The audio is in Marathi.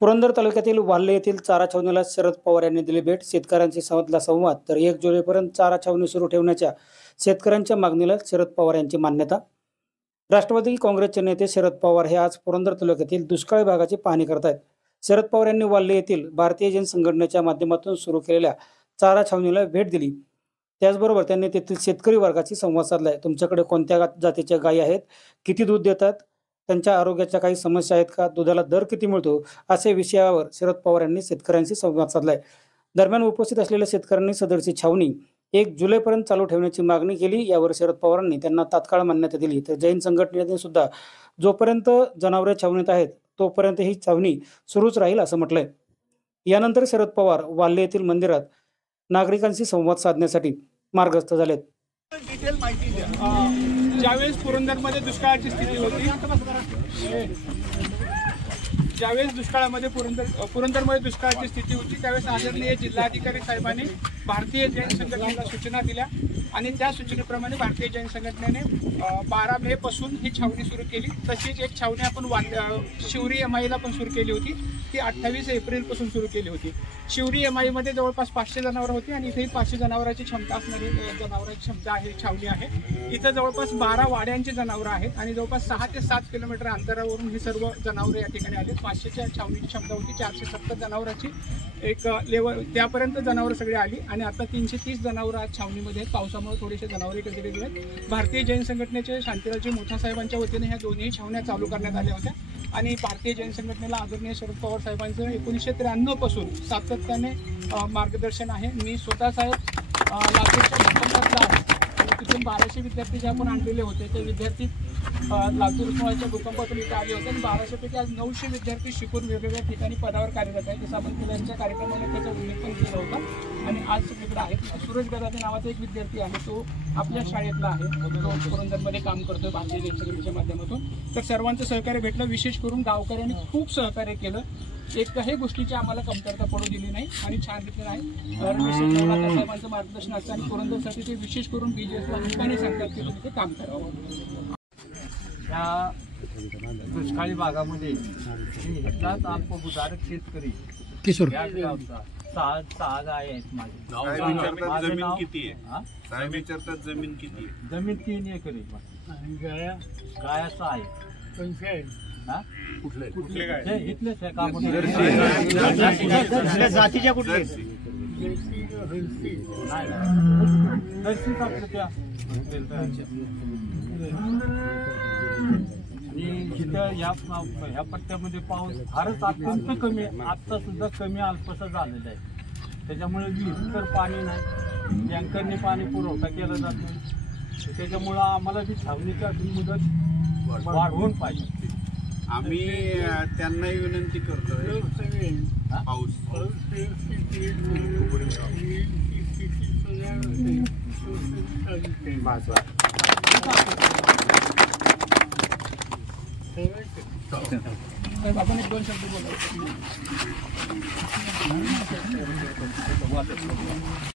पुरंदर तालुक्यातील वाल्हे येथील चारा छावणीला शरद पवार यांनी दिली भेट। शेतकऱ्यांशी साधला संवाद। तर 1 जुलैपर्यंत चारा छावणी सुरू ठेवण्याच्या शेतकऱ्यांच्या मागणीला शरद पवार यांची मान्यता। राष्ट्रवादी काँग्रेसचे नेते शरद पवार हे आज पुरंदर तालुक्यातील दुष्काळी भागाची पाहणी करत आहेत। शरद पवार यांनी वाल्हे येथील भारतीय जैन संघटनेच्या माध्यमातून सुरू केलेल्या चारा छावणीला भेट दिली। त्याचबरोबर त्यांनी तेथील शेतकरी वर्गाशी संवाद साधलाय। तुमच्याकडे कोणत्या जातीच्या गायी आहेत, किती दूध देतात, त्यांच्या आरोग्याच्या काही समस्या आहेत का, दुधाला दर किती मिळतो, असे विषयावर शरद पवार यांनी शेतकऱ्यांशी संवाद साधलाय। दरम्यान उपस्थित असलेल्या शेतकऱ्यांनी सदरची छावणी 1 जुलैपर्यंत चालू ठेवण्याची मागणी केली। यावर शरद पवारांनी त्यांना तात्काळ मान्यता दिली। तर जैन संघटनेने सुद्धा जोपर्यंत जनावरे छावणीत आहेत तोपर्यंत ही छावणी सुरूच राहील असं म्हटलंय। यानंतर शरद पवार वाल्हे येथील मंदिरात नागरिकांशी संवाद साधण्यासाठी मार्गस्थ झालेत। डिटेल माहिती द्या। ज्यावेळेस पुरंदरमध्ये दुष्काळाची स्थिती होती, ज्यावेळेस पुरंदरमध्ये दुष्काळाची स्थिती होती त्यावेळेस आदरणीय जिल्हाधिकारी साहेबांनी भारतीय जैन संघटनेला सूचना दिल्या आणि त्या सूचनेप्रमाणे भारतीय जैन संघटनेने 12 मे पासून ही छावणी सुरू केली। तशीच एक छावणी आपण शिवरी एमआयला पण सुरू केली होती, ती 28 एप्रिल पासून सुरू केली होती। शिवरी एमआयमध्ये जवळपास 500 जनावरं होती आणि इथेही 500 जनावरांची क्षमता असणारी जनावरांची क्षमता आहे छावणी आहे। इथं जवळपास 12 वाड्यांची जनावरं आहेत आणि जवळपास 6 ते 7 किलोमीटर अंतरावरून ही सर्व जनावरं या ठिकाणी आली। 500च्या छावणीची क्षमता होती, 470 जनावरांची एक लेवल त्यापर्यंत जनावरं सगळी आली आणि आता 330 जनावरं आज छावणीमध्ये आहेत। पावसामुळे थोडेसे जनावरे इकडे गेले आहेत। भारतीय जैन संघटनेचे शांतीरावजी मोठा साहेबांच्या वतीने ह्या दोन्ही छावण्या चालू करण्यात आल्या होत्या आणि भारतीय जैन संघटनेला आदरणीय शरद पवार साहेबांचं 1993 पासून सातत्याने मार्गदर्शन आहे। मी स्वतः साहेब लातूरच्या भूकंपातला आहे आणि तिथून 1200 विद्यार्थी जे आपण आणलेले होते ते विद्यार्थी लातूर भूकंपातून इथे आले होते आणि 1200पैकी आज 900 विद्यार्थी शिकून वेगवेगळ्या ठिकाणी पदावर कार्यरत आहेत। जसं आपण मुलांच्या कार्यक्रमाने त्याचा उल्लेख पण केला होता आणि आज सगळीकडे आहेत। सूरज गदादे नावाचा एक विद्यार्थी आहे, तो आपल्या शाळेतला आहे, तो पुरंदरमध्ये काम करतोय भारतीय जैन संघटनेच्या माध्यमातून। तर सर्वांचं सहकार्य भेटलं, विशेष करून गावकऱ्यांनी खूप सहकार्य केलं। एकही गोष्टीची आम्हाला कमतरता पडू दिली नाही आणि छान रीतीने आहे। साहेबांचं मार्गदर्शन असतं आणि पुरंदरसाठी ते विशेष करून BJSला हक्काने सांगतात की तुम्ही ते काम करावं। या दुष्काळी भागामध्ये इथलाच अल्पभूधारक शेतकरी किशोर सहा गाय आहेत माझे। जमीन किती आहे साहेब विचारतात? जमीन किती आहे? जमीन 3 एकर आहे। गाया 6 आहेत। कुठले गाय? इथलेच आहे का? जातीच्या कुठल्या? आणि इथं ह्या पट्ट्यामध्ये पाऊस फारच अत्यंत कमी, आता सुद्धा कमी अल्पसा झालेला आहे। त्याच्यामुळे विहिरीत तर पाणी नाही, टँकरने पाणी पुरवठा केला जात नाही। त्याच्यामुळं आम्हाला ती छावणीची मुदत वाढवून पाहिजे। आम्ही त्यांनाही विनंती करतोय, पाऊस आपण एक 2 शब्द बोलू।